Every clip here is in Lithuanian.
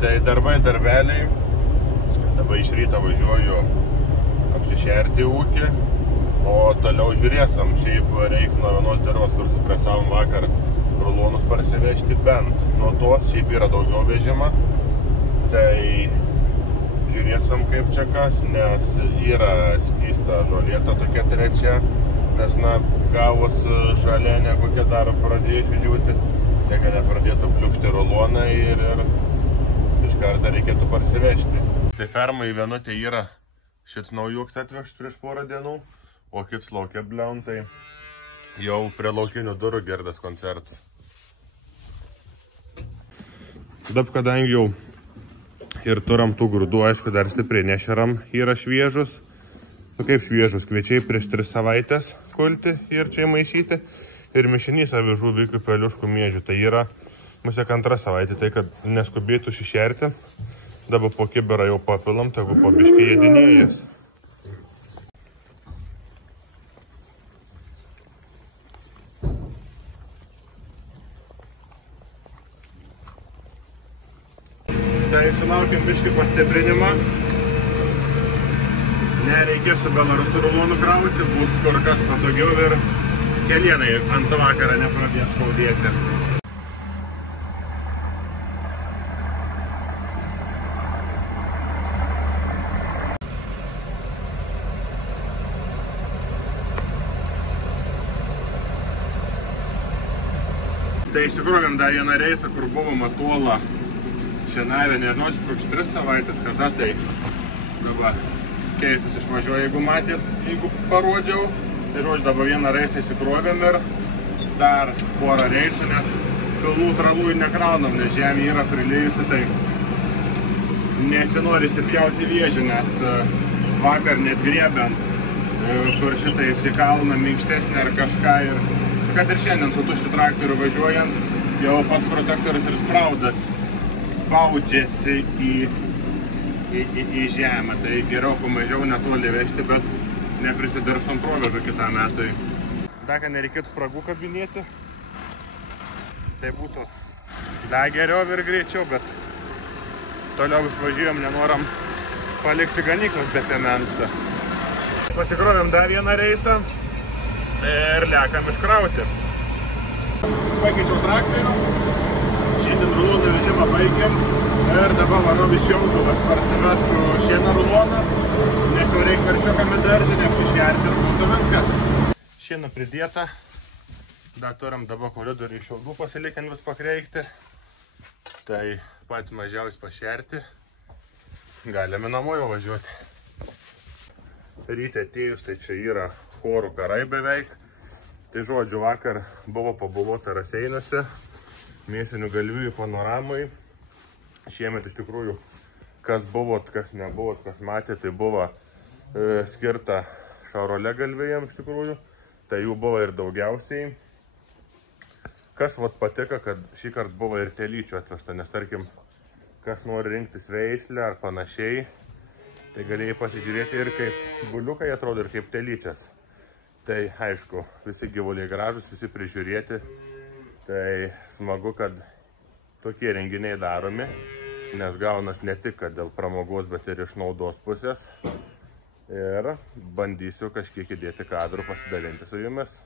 Tai darbeliai. Dabar iš ryto važiuoju apsišerti ūkį, o toliau žiūrėsim. Šiaip reikia nuo vienos dienos, kur supresavom vakar rulonus parsivežti bent. Nuo to šiaip yra daugiau vežimą. Tai žiūrėsim kaip čia kas, nes yra skysta žolėta tokia trečia. Nes, gavus žalė kokia dar pradėjus džiūti, tai kad nepradėtų pliukšti rulonai ir iš karto reikėtų parsivežti. Tai fermai vienutė yra šits naujuks atvežt prieš porą dienų, o kits laukia bliaun, tai jau prie laukinių durų girdas koncertas. Dabar kadangi jau ir turam tų grūdų, aišku, dar stipriai nešeram yra šviežus. Kaip šviežus, kviečiai prieš 3 savaitės kulti ir čia įmaišyti. Ir mišinys avižų, vikių, peliuškų, miežių. Tai yra musė 2 savaitė, tai kad neskubėtų šišerti. Dabar po kibirą jau papilam, tegu po biškį jėdinėjas. Tai sulaukim biškį pastiprinimą. Nereikės su belarusų rulonų krauti, bus kur kas patogiau ir kelienai ant vakarą nepradės skaudėti. Tai išsikrovėm dar vieną reisą, kur buvom Atuolą šienavę, nežinau, koks 3 savaitės, kada tai dabar keistas išvažiuoja, jeigu matėt, jeigu parodžiau. Tai žodžiu, dabar vieną reisą įsikrovėm ir dar porą reisų, nes pilnų tralų ir nekraunam, nes žemė yra prilėjusi, tai nesinori įsipjauti vėžių, nes vakar net griebiant, kur šitą įsikalna minkštesnė ar kažką ir kad ir šiandien su tuščiu traktoriu važiuojant, jau pats protektorius ir spraudas spaudžiasi į žemę. Tai geriau pamažiau netoli vežti, bet neprisidirbs ant provežų kitam metui. Dar, kad nereikėtų spragų kabinėti, tai būtų dar geriau ir greičiau, bet toliau važiuojam, nenoram palikti ganyklos be piemensą. Pasikrovėm dar vieną reisą ir liekam iškrauti. Pakeičiau traktorių, šiandien rulonų vežimą baigėm ir dabar varom iš Šiauduvos parsivešu šieną ruloną, nes jau reikia karšiukam į daržinę apsišerti ir būtų viskas. Šiena pridėta, dar turim dabar koridorių iš Šiaudų pasilikę vis pakreikti, tai pats mažiausiai pašerti, galime namo jau važiuoti. Ryte atėjus, tai čia yra chorų karai beveik. Tai žodžiu, vakar buvo pabuvota Raseinuose, mėsinių galvijų panoramai. Šiemet iš tikrųjų, kas buvot, kas nebuvot, kas matė, tai buvo skirta šaurole galvijams iš tikrųjų. Tai jų buvo ir daugiausiai. Kas patiko, kad šį kartą buvo ir telyčių atvežta, nes tarkim, kas nori rinktis veislę ar panašiai, tai galėjai pasižiūrėti ir kaip buliukai atrodo, ir kaip telyčias. Tai aišku, visi gyvuliai gražus, visi prižiūrėti. Tai smagu, kad tokie renginiai daromi, nes gaunas ne tik dėl pramogos, bet ir iš naudos pusės. Ir bandysiu kažkiek įdėti kadrų, pasidalinti su jumis.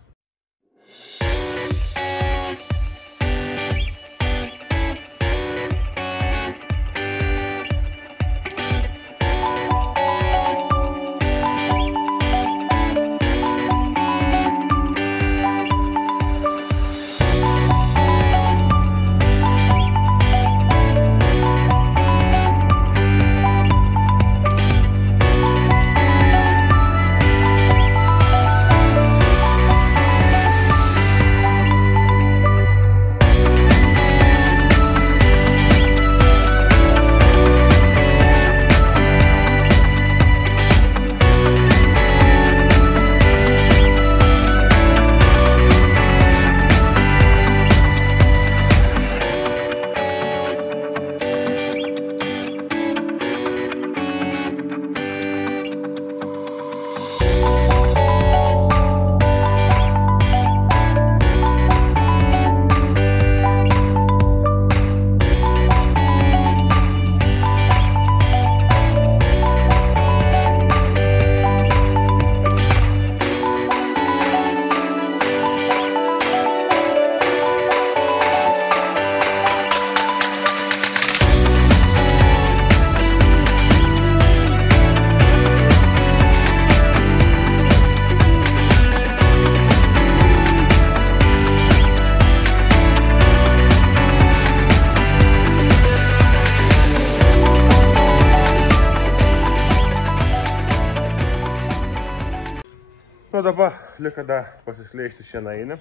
dabar likada pasiskleisti šienainį,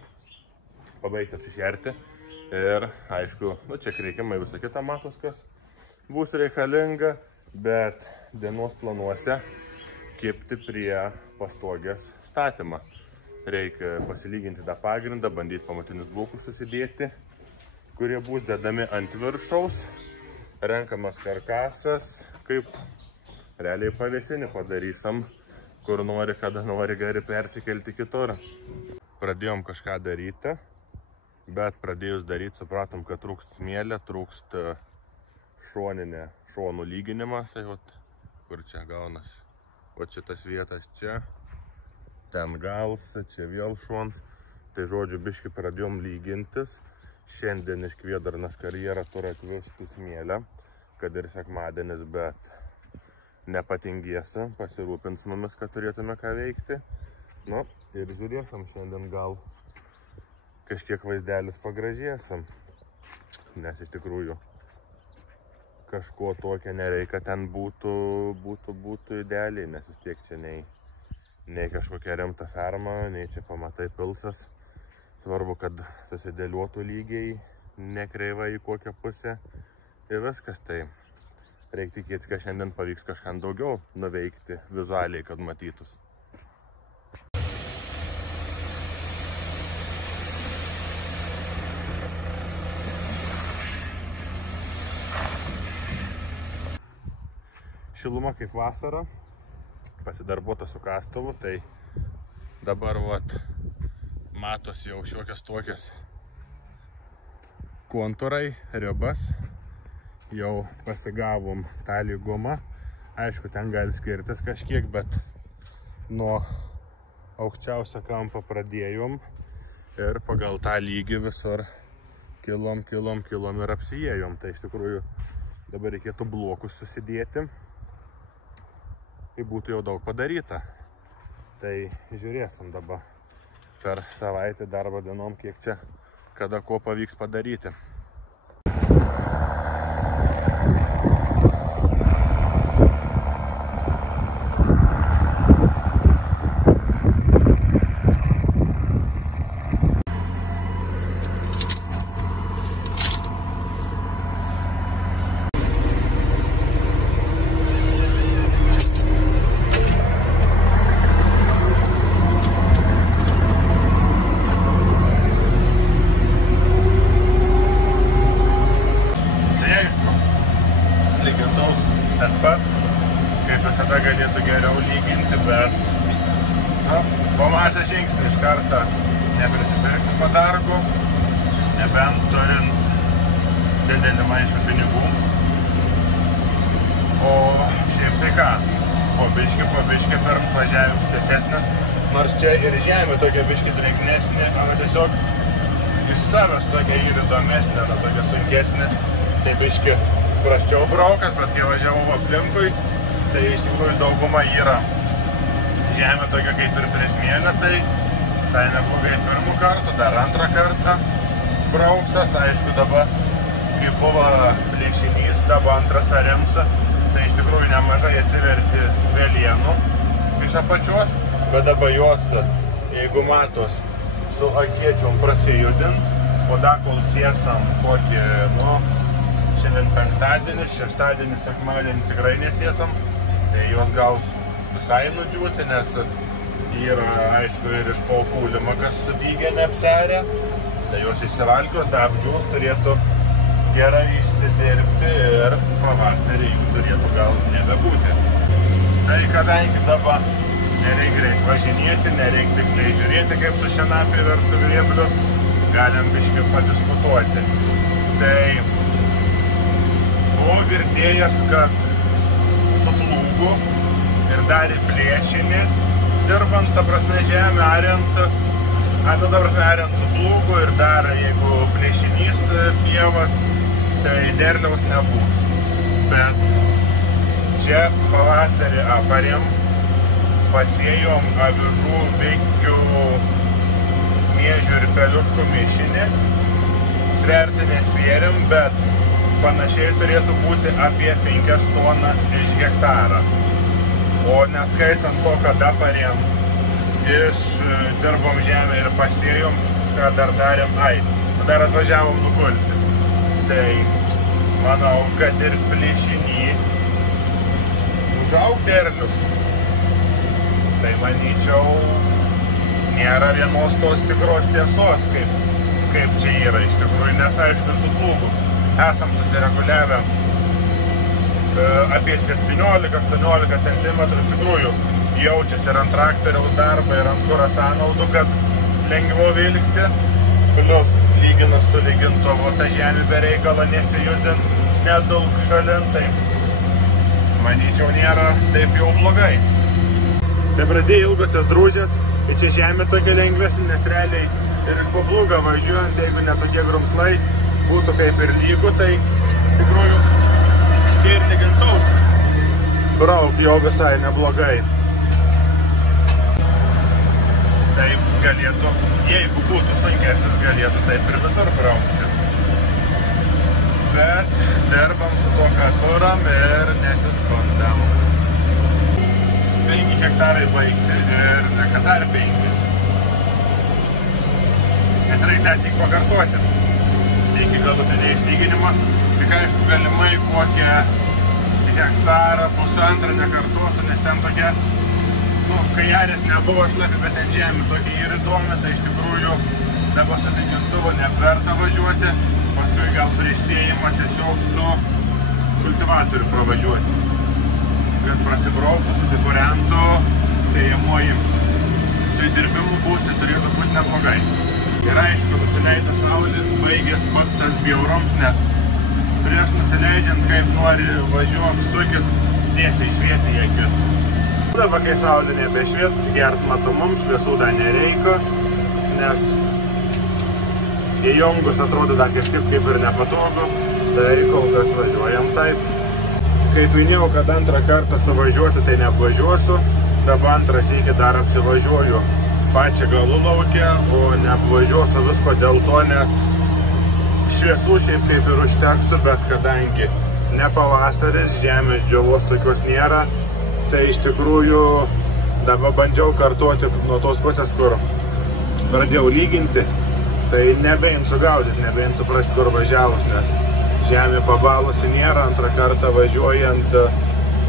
pabaigti apsišerti ir, aišku, čia kreikimai visą kitą matos, kas bus reikalinga, bet dienos planuose kibti prie pastogės statymą. Reikia pasilyginti tą pagrindą, bandyti pamatinius blokus susidėti, kurie bus dedami ant viršaus, renkamas karkasas, kaip realiai pavėsinį padarysim, kur nori, kada nori, gali persikelti kitur. Pradėjom kažką daryti, bet pradėjus daryti, supratom, kad trūkst smėlio, trūkst šoninė, šonų lyginimas, tai vat, kur čia gaunas, o čia tas vietas čia, ten gals, čia vėl šons, tai žodžiu, biški pradėjom lygintis, šiandien iš Kvėdarnos karjerą turi atvežti smėlę, kad ir sekmadienis, bet nepatingėsi, pasirūpins mumis, kad turėtume ką veikti. Nu, ir žiūrėsim šiandien gal kažkiek vaizdelis pagražėsim, nes iš tikrųjų kažko tokio nereikia ten būtų idealiai, nes vis tiek čia nei kažkokia rimta ferma, nei čia pamatai pilsas. Svarbu, kad susidėliuotų lygiai, nekreiva į kokią pusę ir viskas. Tai reikia tikėtis, kad šiandien pavyks kažkam daugiau nuveikti vizualiai, kad matytus. Šiluma kaip vasara, pasidarbuota su kastuvu, tai dabar vat matosi jau šiokias tokias kontūrai, ribas. Jau pasigavom tą lygumą. Aišku, ten gali skirtis kažkiek, bet nuo aukščiausio kampo pradėjom ir pagal tą lygį visur kilom ir apsiėjom. Tai iš tikrųjų dabar reikėtų blokus susidėti. Tai būtų jau daug padaryta. Tai žiūrėsim dabar per savaitę darbo dienom, kiek čia, kada ko pavyks padaryti. Tas pats, kaip visada galėtų geriau lyginti, bet po mažą žingsnį iš karto neprisipirksiu padargų, nebent turint didelį maišą pinigų. O šiaip tai ką, po biškį per važiavimus lėtesnis, nors čia ir žemė tokia biškį drėgnesnė, o tiesiog iš savęs tokia ir įdomesnė, tokia sunkesnė, tai biškį prasčiau braukas, bet kai važiavau aplinkui, tai iš tikrųjų dauguma yra žemė tokia kaip ir prie smėlio, tai visai neblogai pirmų kartų, dar antrą kartą brauksas. Aišku, dabar, kai buvo plėšinys, dabar antras arimsa, tai iš tikrųjų nemažai atsiverti vėlienų iš apačios, bet dabar jos, jeigu matos, su akiečiom prasijudin, o dar kol sėsam kokį, šiandien penktadienis, šeštadienis, sekmadienį tikrai nesėsam, tai jos gaus visai nudžiūti, nes yra, aišku, ir iš paukų limakas sudygę neapserę, tai jos išsivalkios, dar apdžiūs, turėtų gerai išsidirbti ir pavasarį jų turėtų gal nebebūti. Tai kadangi dabar nereikia greit važinėti, nereikia tiksliai žiūrėti, kaip su šienapė ir su grėbliu, galim biškį padiskutuoti. Tai buvau girdėjęs, kad su plūgu ir dar į plėšinį dirbant, ta prasme žemę ariant, ariant su plūgu ir dar jeigu plėšinys pievas, tai derliaus nebus. Bet čia pavasarį aparėm, pasėjom avižų, vikių, miežių ir peliuškų mišinį, sverti nesvėrėm, bet panašiai turėtų būti apie 5 tonas iš hektarą. O neskaitant to, kada parėm Išdirbom žemę ir pasėjom, ką dar darėm, dar atvažiavom nukulti. Tai manau, kad ir plėšinį užaug derlius. Tai manyčiau, nėra vienos tos tikros tiesos, kaip čia yra iš tikrųjų, nes aišku su plūgu esam susireguliavę apie 17-18 cm, iš tikrųjų jaučiasi ir ant traktoriaus darbą, ir ant kuro sąnaudų, kad lengviau vilkti, plius lyginus su lygintuvu, ta žemė be reikalo nesijudint, nedulk šalin, tai manyčiau nėra taip jau blogai. Tai pradėjo ilgosios drūžės, tai čia žemė tokia lengvesnė, nes realiai ir iš paplūgą važiuojant, jeigu netokie grumslai būtų kaip ir lygų, tai tikrųjų čia ir lygintaus brauk jau visai neblogai. Taip galėtų, jeigu būtų sunkesnis, galėtų taip ir visur braukti. Bet dirbam su tuo, ką turam ir nesiskundam. 5 hektarai baigti ir ne kad dar 5. Nes reikia tęsik pakartoti. Iki galutinio išlyginimo, tik aišku galimai kokią hektarą, pusantro nekartosiu, nes ten tokia, kai jarės nebuvo šlapi, bet ten žemė tokia ir įdomi, tai iš tikrųjų dabar su lygintuvu neverta važiuoti, paskui gal prisėjimą tiesiog su kultivatoriu pravažiuoti. Kad prasibrauktų, susipurentų, sėjamoji su įdirbimu būsi turėtų būti neblogai. Ir aišku, nusileido saulė, baigęs pats tas bjaurums, nes prieš nusileidžiant, kaip nori važiuok, sukis, tiesiai švieti į akis. Dabar, kai saulė nebešviet, gert matomums, šviesų dar nereiko, nes įjungus atrodo dar kažkaip kaip ir nepatogu, tai kol kas važiuojam taip. Kaip minėjau, kad antrą kartą suvažiuoti, tai neapvažiuosiu, dabar antrą sykį dar apsivažiuoju pačią galų laukę, o neapvažiuosiu visko dėl to, nes šviesų šiaip kaip ir užtektų, bet kadangi ne pavasaris, žemės džiovos tokios nėra, tai iš tikrųjų dabar bandžiau kartuoti nuo tos pusės, kur pradėjau lyginti, tai nebein sugaudyti, nebein suprasti, kur važiavus, nes žemė pabalusi nėra, antrą kartą važiuojant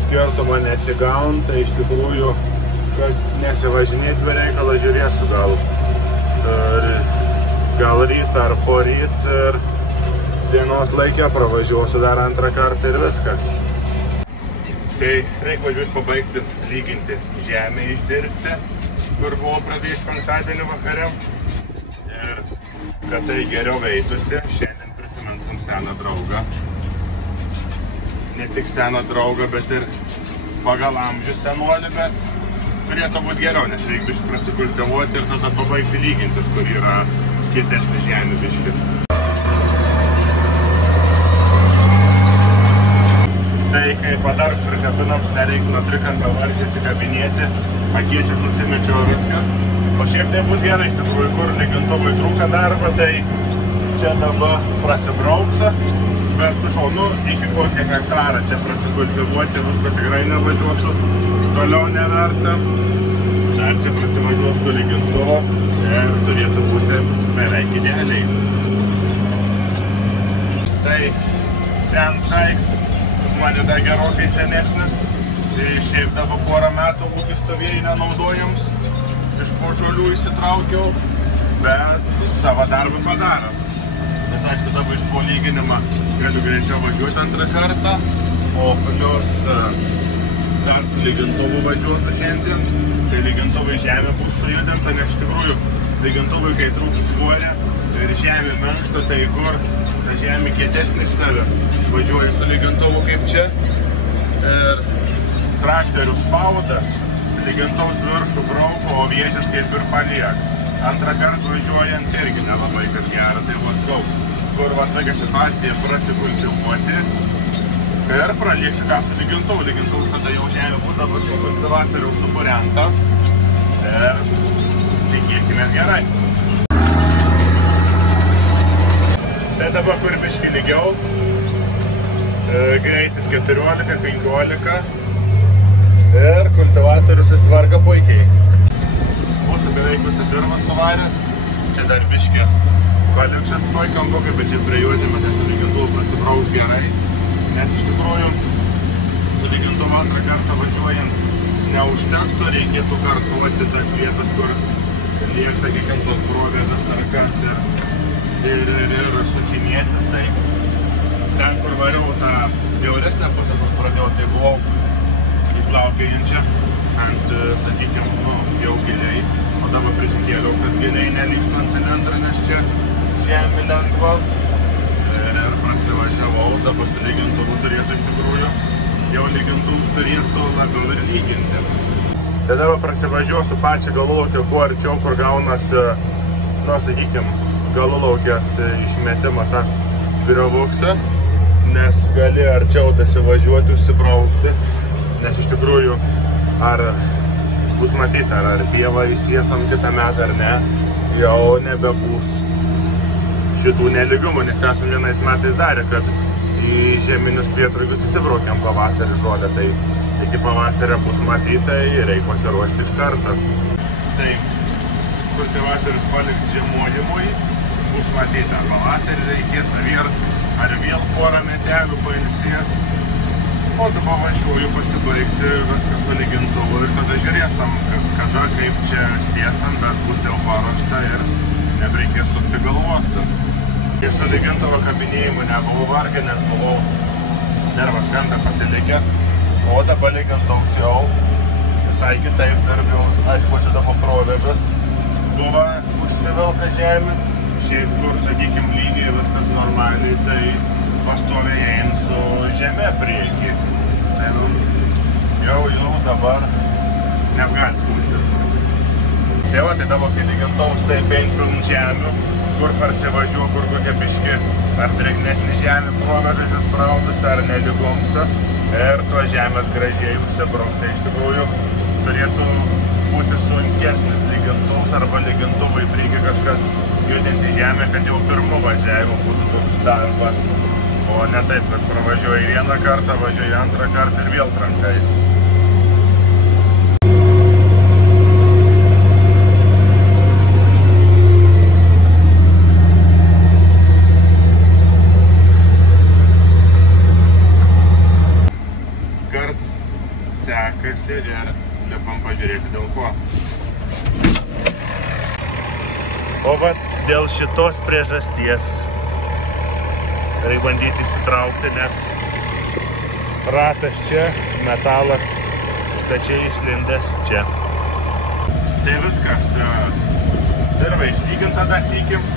skirtumą nesigaun, tai iš tikrųjų, kad nesivažinėti be reikalo, žiūrėsiu gal rytą ar po ryt ir dienos laikę pravažiuosiu dar antrą kartą ir viskas. Tai reikia važiuoti pabaigti lyginti žemę išdirbti, kur buvo pradėjęs penktadienį vakare. Ir kad tai geriau veitųsi, šiandien prisiminsim seną draugą. Ne tik seną draugą, bet ir pagal amžių senuolį, bet turėtų būti geriau, nes reikia biškį prasikultivuoti ir tada pabaigti lygintis, kur yra kietesnė žemė biškį. Tai kai padarus prikabinams nereikia nuo trikampio varžės įkabinėti, akiečius nusimečiau viskas. O šiaip tai bus gerai iš tikrųjų, kur lygintuvui trūka darbą, tai čia dabar prasibrauksa. Bet sakau, iki kokią hektarą čia prasikultivuoti, visko tikrai nevažiuosiu, toliau neverta. Dar čia prasivažiuosiu su lygintuvu ir turėtų būti beveik idealiai. Tai senas daiktas. Man yra gerokai senesnis, šiaip dabar porą metų ūkį stovėjai nenaudojams, iš po žolių įsitraukiau, bet savo darbą padarom. Bet aišku, dabar iš po lyginimą galiu greičiau važiuoti antrą kartą, o plius dar su lygintuvu važiuosiu šiandien, tai lygintuvai žemė bus sujudinta, nes iš tikrųjų lygintuvai, kai trūks svorio ir žemė menkšta, tai kur ta žemė kietesnė savęs. Važiuoju su lygintuvu kaip čia ir traktorių spaudas, lygintuvus viršų brauko, o vėžės kaip ir paliek. Antrą kartą važiuojant irgi nelabai kad gera, tai vatskau, kur va tokia situacija prasikultivuoti ir praliekti ką su lygintuvu. Lygintuvus tada jau žemė bus dabar su kultivatoriaus supurenta ir tikėkime gerai. Tai dabar kur biškį lygiau, greitis 14-15 ir kultivatorius įstvarka puikiai. Mūsų beveik visą dirvą suvaręs. Čia dar biškį palikščiat toj kampukai, bet čia prie juodžiame, tai su lygintuvu prasibraus gerai. Nes iš tikrųjų su lygintuvu antrą kartą važiuojant neužtektų, reikėtų kartuoti tas vietas, kur liek, sakykime, tos provėžas tarkas ir sukinėtis. Tai ten, kur variau tą bjauresnę pusę, kur pradėjau, tai buvau įplaukėjančią ant, sakykime, jau giliai. O dabar prisikėliau, kad giliai nelįstų ant cilindrą, nes čia žemė lengva. Ir prasivažiavau, dabar su lygintuvu turėtų iš tikrųjų, jau lygintuvus turėtų labiau ir lyginti. Tai dabar prasivažiuosiu pačią galulaukį kuo arčiau, kur gaunasi, nu, sakykime, galulaukės išmetimo tas viriovuksą, nes gali arčiau dasivažiuoti, užsibraukti, nes iš tikrųjų ar bus matyti, ar pieva įsiesam kitą metą ar ne, jau nebebus šitų nelygumų, nes esam vienais metais darę, kad į žeminius pietrugius įsibraukiam pavasarį žolę, tai iki pavasario bus matyta ir reikia pasiruošti iš karto. Tai kultivatorius paliks žiemojimui, bus matyti, ar pavasarį reikės ar vėl porą metelių pailsės. O dabar važiuoju pasibaigti viską su lygintuvu ir tada žiūrėsim, kada, kaip čia sėsam, bet bus jau paruošta ir nebereikės sukti galvos. Ir su lygintuvo kabinėjimu nebuvau vargę, nes buvau nervas kandą pasilikęs, o dabar lygintuvus jau visai kitaip darbiau. Aišku, čia dabar provėžas buvo užsivilka žemė. Šiaip kur, sakykime, lygiai viskas normaliai, tai pastoviai eina su žeme priekį. Tai jau dabar neapgali skūstis. Tai va, tai dabar kai lygintuvus taip eina žemių, kur parsivažiuoju, kur kokia biški ar drėgnesnė žemė provėžas įspraudus ar nelygumsa ir tuo žemės gražiai užsibraukti. Tai iš tikrųjų turėtų būti sunkesnis lygintuvas arba lygintuvai priekį kažkas judinti žemę, kad jau pirmu važiavimu būtų toks darbas, o ne taip, kad pravažiuoji vieną kartą, važiuoji antrą kartą ir vėl trankais. Sekasi ir lipam pažiūrėti dėl ko. O vat dėl šitos priežasties reikia bandyti įsitraukti, nes ratas čia, metalas stačiai išlindęs čia. Tai viskas. Dirva išlyginta dar sykim.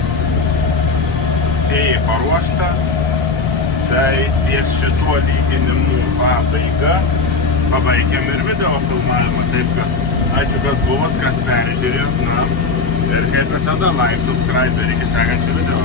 Sėjai paruošta. Tai ties šituo lyginimu pabaiga. Pabaigėm ir video filmavimą, taip kad ačiū, kas buvot, kas peržiūrėjot, na, ir kaip visada, like, subscribe ir iki sekančio video.